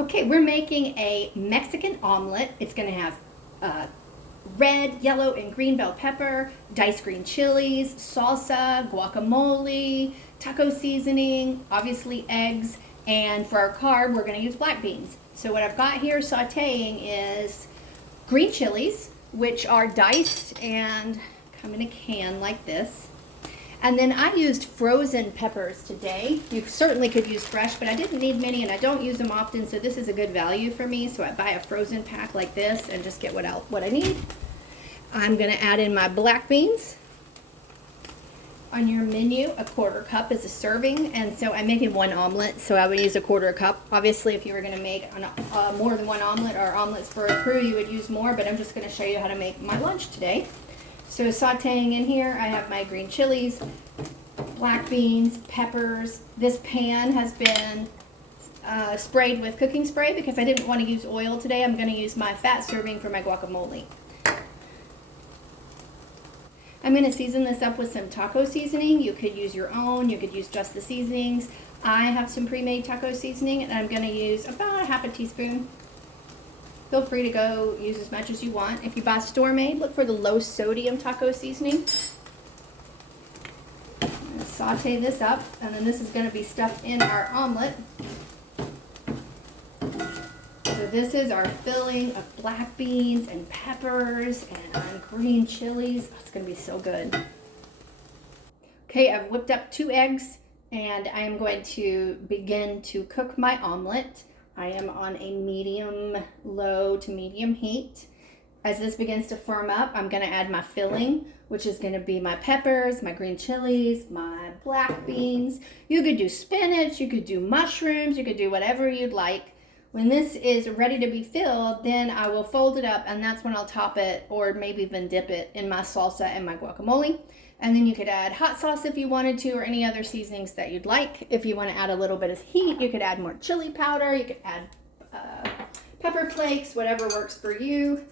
Okay, we're making a Mexican omelet. It's going to have red, yellow, and green bell pepper, diced green chilies, salsa, guacamole, taco seasoning, obviously eggs, and for our carb, we're going to use black beans. So what I've got here sauteing is green chilies, which are diced and come in a can like this. And then I used frozen peppers today. You certainly could use fresh, but I didn't need many and I don't use them often, so this is a good value for me. So I buy a frozen pack like this and just get what I need. I'm gonna add in my black beans. On your menu, a 1/4 cup is a serving, and so I'm making one omelet, so I would use a 1/4 cup. Obviously, if you were gonna make more than one omelet or omelets for a crew, you would use more, but I'm just gonna show you how to make my lunch today. So sauteing in here, I have my green chilies, black beans, peppers. This pan has been sprayed with cooking spray because I didn't want to use oil today. I'm going to use my fat serving for my guacamole. I'm going to season this up with some taco seasoning. You could use your own. You could use just the seasonings. I have some pre-made taco seasoning, and I'm going to use about 1/2 teaspoon. Feel free to go use as much as you want. If you buy store-made, look for the low sodium taco seasoning. I'm going to saute this up, and then this is going to be stuffed in our omelet. So this is our filling of black beans and peppers and green chilies. Oh, it's going to be so good. Okay, I've whipped up 2 eggs, and I am going to begin to cook my omelet. I am on a medium, low to medium heat. As this begins to firm up, I'm going to add my filling, which is going to be my peppers, my green chilies, my black beans. You could do spinach, you could do mushrooms, you could do whatever you'd like. When this is ready to be filled, then I will fold it up, and that's when I'll top it or maybe even dip it in my salsa and my guacamole. And then you could add hot sauce if you wanted to, or any other seasonings that you'd like. If you want to add a little bit of heat, you could add more chili powder. You could add pepper flakes, whatever works for you.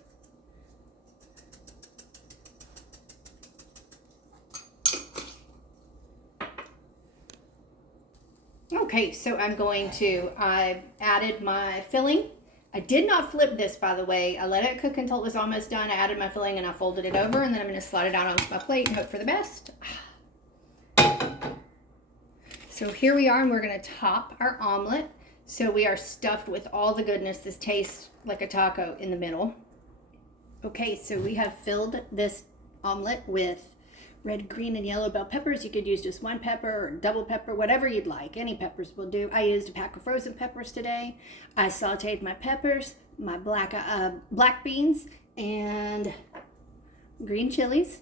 Okay, so I've added my filling. I did not flip this, by the way. I let it cook until it was almost done. I added my filling and I folded it over, and then I'm going to slide it out onto my plate and hope for the best. So here we are, and we're going to top our omelet. So we are stuffed with all the goodness. This tastes like a taco in the middle. Okay, so we have filled this omelet with red, green, and yellow bell peppers. You could use just one pepper or double pepper, whatever you'd like. Any peppers will do. I used a pack of frozen peppers today. I sauteed my peppers, my black beans, and green chilies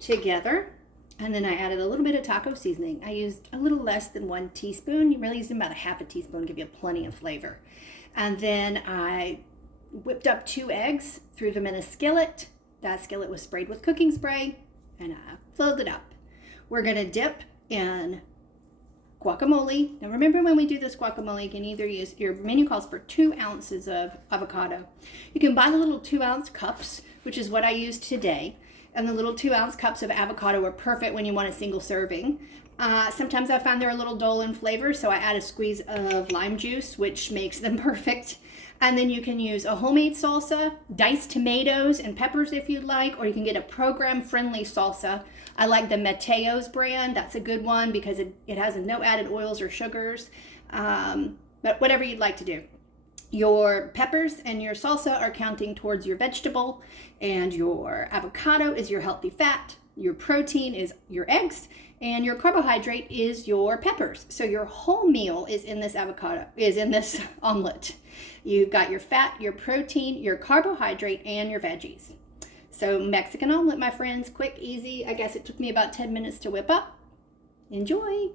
together. And then I added a little bit of taco seasoning. I used a little less than 1 teaspoon. You really use about 1/2 teaspoon, give you plenty of flavor. And then I whipped up 2 eggs, threw them in a skillet. That skillet was sprayed with cooking spray, and I filled it up. We're going to dip in guacamole. Now remember, when we do this guacamole, you can either use, your menu calls for 2 ounces of avocado. You can buy the little 2-ounce cups, which is what I used today. And the little 2-ounce cups of avocado are perfect when you want a single serving. Sometimes I find they're a little dull in flavor, so I add a squeeze of lime juice, which makes them perfect. And then you can use a homemade salsa, diced tomatoes and peppers if you'd like, or you can get a program-friendly salsa. I like the Mateo's brand. That's a good one because it has no added oils or sugars, but whatever you'd like to do. Your peppers and your salsa are counting towards your vegetable, and your avocado is your healthy fat. Your protein is your eggs, and your carbohydrate is your peppers. So your whole meal is in this omelet. You've got your fat, your protein, your carbohydrate, and your veggies. So Mexican omelet, my friends, quick, easy. I guess it took me about 10 minutes to whip up. Enjoy.